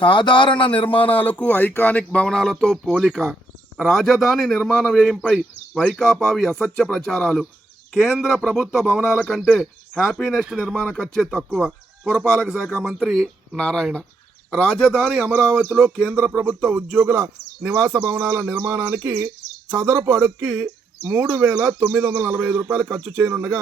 సాధారణ నిర్మాణాలకు ఐకానిక్ భవనాలతో పోలిక, రాజధాని నిర్మాణ వ్యయంపై వైకాపావి అసత్య ప్రచారాలు, కేంద్ర ప్రభుత్వ భవనాల కంటే హ్యాపీనెస్ట్ నిర్మాణ ఖర్చే తక్కువ, పురపాలక శాఖ మంత్రి నారాయణ. రాజధాని అమరావతిలో కేంద్ర ప్రభుత్వ ఉద్యోగుల నివాస భవనాల నిర్మాణానికి చదరపు అడుగుకి 3,945 రూపాయలు ఖర్చు చేయనుండగా,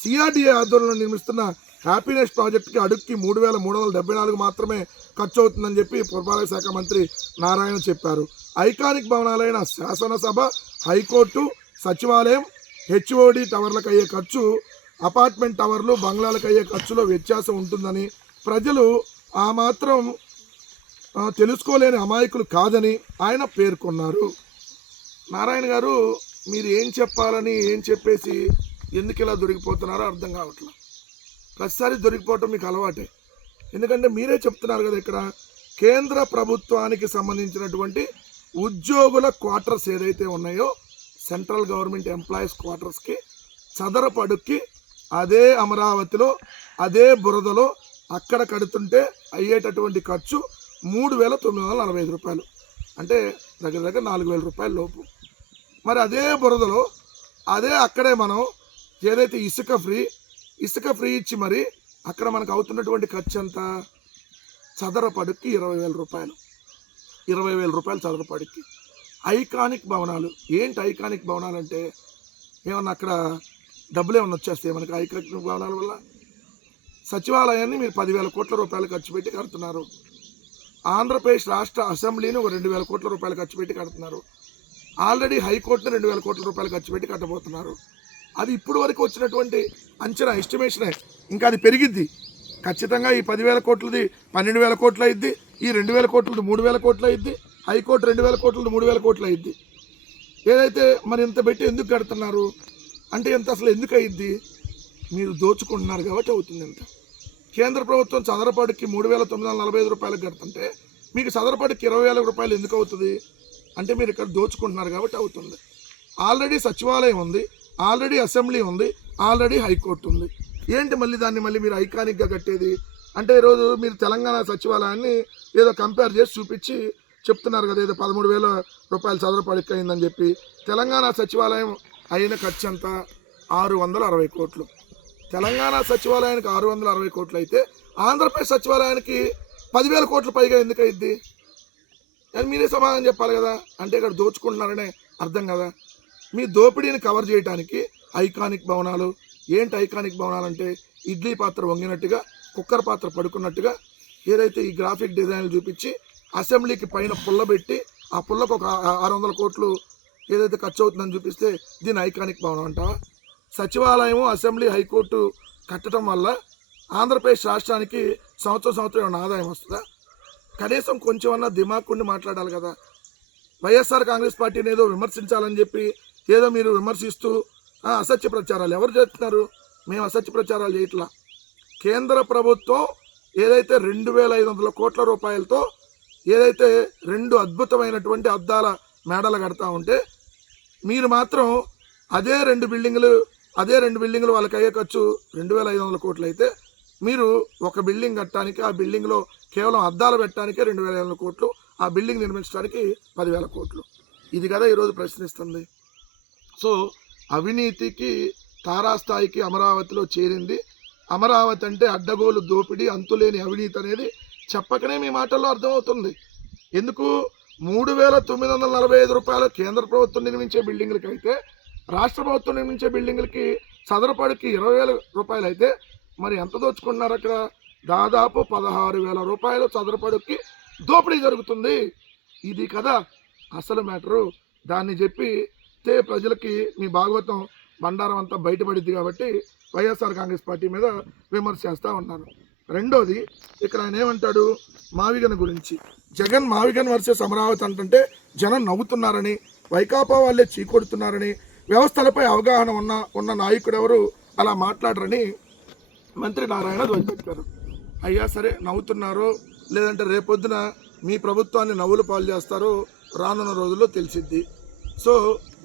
సిఆర్డీఏ ఆధ్వర్యంలో నిర్మిస్తున్న హ్యాపీనెస్ ప్రాజెక్టుకి అడుగుకి 3,374 మాత్రమే ఖర్చు అవుతుందని చెప్పి పురపాలక శాఖ మంత్రి నారాయణ చెప్పారు. ఐకానిక్ భవనాలైన శాసనసభ, హైకోర్టు, సచివాలయం, హెచ్ఓడి టవర్లకు అయ్యే ఖర్చు అపార్ట్మెంట్ టవర్లు, బంగ్లాలకు అయ్యే ఖర్చులో వ్యత్యాసం ఉంటుందని, ప్రజలు ఆ మాత్రం తెలుసుకోలేని అమాయకులు కాదని ఆయన పేర్కొన్నారు. నారాయణ గారు, మీరు ఏం చెప్పాలని ఏం చెప్పేసి ఎందుకు ఇలా దొరికిపోతున్నారో అర్థం కావట్లేదు. ప్రతిసారి దొరికిపోవటం మీకు అలవాటే. ఎందుకంటే మీరే చెప్తున్నారు కదా, ఇక్కడ కేంద్ర ప్రభుత్వానికి సంబంధించినటువంటి ఉద్యోగుల క్వార్టర్స్ ఏదైతే ఉన్నాయో, సెంట్రల్ గవర్నమెంట్ ఎంప్లాయీస్ క్వార్టర్స్కి చదరపు అడుగుకి అదే అమరావతిలో అదే బురదలో అక్కడ కడుతుంటే అయ్యేటటువంటి ఖర్చు 3,945 రూపాయలు, అంటే దగ్గర దగ్గర 4,000 రూపాయల లోపు. మరి అదే బురదలో అదే అక్కడే మనం ఏదైతే ఇసుక ఫ్రీ ఇచ్చి మరి అక్కడ మనకు అవుతున్నటువంటి ఖర్చు ఎంత? చదరపు అడుగుకి 20,000 రూపాయలు, 20,000 రూపాయలు చదరపు అడుగుకి. ఐకానిక్ భవనాలు ఏంటి? ఐకానిక్ భవనాలు అంటే ఏమన్నా అక్కడ డబ్బులు ఏమన్నా వచ్చేస్తాయి మనకి ఐకానిక్ భవనాల వల్ల? సచివాలయాన్ని మీరు 10,000 కోట్ల రూపాయలు ఖర్చు పెట్టి కడుతున్నారు. ఆంధ్రప్రదేశ్ రాష్ట్ర అసెంబ్లీని 2,000 కోట్ల రూపాయలు ఖర్చు పెట్టి కడుతున్నారు. ఆల్రెడీ హైకోర్టుని 2,000 కోట్ల రూపాయలు ఖర్చు పెట్టి కట్టబోతున్నారు. అది ఇప్పుడు వరకు వచ్చినటువంటి అంచనా, ఎస్టిమేషనే. ఇంకా అది పెరిగిద్ది ఖచ్చితంగా. ఈ 10,000 కోట్లది 12,000 కోట్లు అయింది, ఈ 2,000 కోట్లది 3,000 కోట్లు అయింది, హైకోర్టు 2,000 కోట్లది 3,000 కోట్లు అయింది. ఏదైతే మరి ఇంత పెట్టి ఎందుకు కడుతున్నారు అంటే, ఎంత అసలు ఎందుకు అయ్యిద్ది? మీరు దోచుకుంటున్నారు కాబట్టి అవుతుంది. ఎంత కేంద్ర ప్రభుత్వం చదరపాటికి 3,945 రూపాయలకు కడుతుంటే మీకు చదరపాటికి 20,000 రూపాయలు ఎందుకు అవుతుంది అంటే, మీరు ఇక్కడ దోచుకుంటున్నారు కాబట్టి అవుతుంది. ఆల్రెడీ సచివాలయం ఉంది, ఆల్రెడీ అసెంబ్లీ ఉంది, ఆల్రెడీ హైకోర్టు ఉంది. ఏంటి మళ్ళీ దాన్ని మళ్ళీ మీరు ఐకానిక్గా కట్టేది అంటే? ఈరోజు మీరు తెలంగాణ సచివాలయాన్ని ఏదో కంపేర్ చేసి చూపించి చెప్తున్నారు కదా, ఏదో 13,000 రూపాయలు చదరపాటికి అయిందని చెప్పి. తెలంగాణ సచివాలయం అయిన ఖర్చు అంతా 660 కోట్లు. తెలంగాణ సచివాలయానికి 660 కోట్లు అయితే ఆంధ్రప్రదేశ్ సచివాలయానికి 10,000 కోట్ల పైగా ఎందుకు అయింది అని మీరే సమాధానం చెప్పాలి కదా. అంటే ఇక్కడ దోచుకుంటున్నారనే అర్థం కదా. మీ దోపిడీని కవర్ చేయడానికి ఐకానిక్ భవనాలు ఏంటి? ఐకానిక్ భవనాలు అంటే ఇడ్లీ పాత్ర వంగినట్టుగా, కుక్కర్ పాత్ర పడుకున్నట్టుగా ఏదైతే ఈ గ్రాఫిక్ డిజైన్లు చూపించి అసెంబ్లీకి పైన పుల్ల పెట్టి ఆ పుల్లకు ఒక 600 కోట్లు ఏదైతే ఖర్చు అవుతుందని చూపిస్తే దీని ఐకానిక్ భవనం అంటావా? సచివాలయము, అసెంబ్లీ, హైకోర్టు కట్టడం వల్ల ఆంధ్రప్రదేశ్ రాష్ట్రానికి సంవత్సరం ఏమైనా ఆదాయం వస్తుందా? కనీసం కొంచెమన్నా దిమాగ్ మాట్లాడాలి కదా. వైఎస్ఆర్ కాంగ్రెస్ పార్టీని ఏదో విమర్శించాలని చెప్పి ఏదో మీరు విమర్శిస్తూ అసత్య ప్రచారాలు ఎవరు చేస్తున్నారు? మేము అసత్య ప్రచారాలు చేయట్లా. కేంద్ర ప్రభుత్వం ఏదైతే 2,500 కోట్ల రూపాయలతో ఏదైతే 2 అద్భుతమైనటువంటి అద్దాల మేడలు కడతా ఉంటే, మీరు మాత్రం అదే రెండు బిల్డింగులు వాళ్ళకి అయ్యే ఖర్చు 2,500 కోట్లు అయితే, మీరు ఒక బిల్డింగ్ కట్టడానికి, ఆ బిల్డింగ్లో కేవలం అద్దాలు పెట్టడానికే 2,500 కోట్లు, ఆ బిల్డింగ్ నిర్మించడానికి 10,000 కోట్లు. ఇది కదా ఈరోజు ప్రశ్నిస్తుంది. సో అవినీతికి తారాస్థాయికి అమరావతిలో చేరింది. అమరావతి అంటే అడ్డగోలు దోపిడీ, అంతులేని అవినీతి అనేది చెప్పకనే మీ మాటల్లో అర్థమవుతుంది. ఎందుకు? 3,945 రూపాయలు కేంద్ర ప్రభుత్వం నిర్మించే బిల్డింగులకి అయితే, రాష్ట్ర ప్రభుత్వం నిర్మించే బిల్డింగులకి చదరపాడికి 20,000 రూపాయలు అయితే మరి ఎంత దోచుకుంటున్నారు? అక్కడ దాదాపు 16,000 రూపాయలు చదరపాడికి దోపిడీ జరుగుతుంది. ఇది కదా అసలు మ్యాటరు. దాన్ని చెప్పితే ప్రజలకి మీ భాగవతం బండారం అంతా బయటపడిద్ది కాబట్టి వైఎస్ఆర్ కాంగ్రెస్ పార్టీ మీద విమర్శ చేస్తూ ఉన్నారు. రెండోది, ఇక్కడ ఆయన ఏమంటాడు మావిగన్ గురించి. జగన్ మావిగన్ వర్సెస్ అమరావతి అంటుంటే జనం నవ్వుతున్నారని, వైకాపా వాళ్ళే చీకొడుతున్నారని, వ్యవస్థలపై అవగాహన ఉన్న నాయకుడు ఎవరు అలా మాట్లాడరని మంత్రి నారాయణ ధ్వజపెట్టారు. అయ్యా సరే, నవ్వుతున్నారో లేదంటే రేపొద్దున మీ ప్రభుత్వాన్ని నవ్వులు పాలు చేస్తారో రానున్న రోజుల్లో తెలిసిద్ది. సో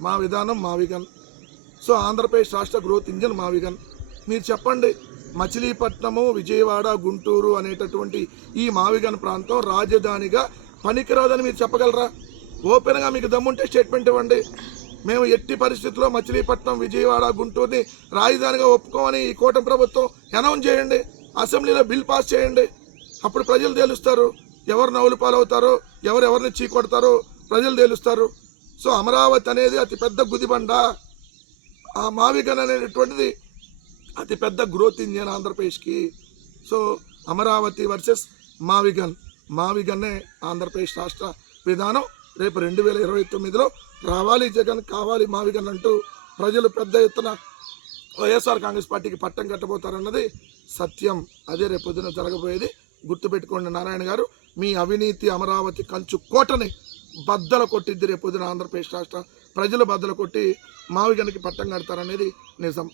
మా విధానం మావిగన్. సో ఆంధ్రప్రదేశ్ రాష్ట్ర గ్రోత్ ఇంజన్ మావిగన్. మీరు చెప్పండి, మచిలీపట్నము, విజయవాడ, గుంటూరు అనేటటువంటి ఈ మావిగన్ ప్రాంతం రాజధానిగా పనికిరాదని మీరు చెప్పగలరా? ఓపెన్గా మీకు దమ్ముంటే స్టేట్మెంట్ ఇవ్వండి. మేము ఎట్టి పరిస్థితుల్లో మచిలీపట్నం, విజయవాడ, గుంటూరుని రాజధానిగా ఒప్పుకోమని ఈ కూటమి ప్రభుత్వం అనౌన్స్ చేయండి. అసెంబ్లీలో బిల్ పాస్ చేయండి. అప్పుడు ప్రజలు తేలుస్తారు ఎవరు నవ్వులు పాలవుతారో, ఎవరెవరిని చీకొడతారో ప్రజలు తేలుస్తారు. సో అమరావతి అనేది అతిపెద్ద గుదిబండ. ఆ మావిగన్ అనేటటువంటిది అతిపెద్ద గ్రోత్ ఇంజిన్ ఆంధ్రప్రదేశ్కి. సో అమరావతి వర్సెస్ మావిగన్నే ఆంధ్రప్రదేశ్ రాష్ట్ర విధానం. రేపు 2029లో రావాలి జగన్, కావాలి మావిగన్ అంటూ ప్రజలు పెద్ద ఎత్తున వైఎస్ఆర్ కాంగ్రెస్ పార్టీకి పట్టం కట్టబోతారన్నది సత్యం. అదే రేపు పొద్దున జరగబోయేది. గుర్తుపెట్టుకోండి నారాయణ గారు, మీ అవినీతి అమరావతి కంచు కోటని బద్దలు కొట్టిద్ది రేపు పొద్దున ఆంధ్రప్రదేశ్ రాష్ట్ర ప్రజలు బద్దలు కొట్టి మావిగన్కి పట్టం కడతారనేది నిజం.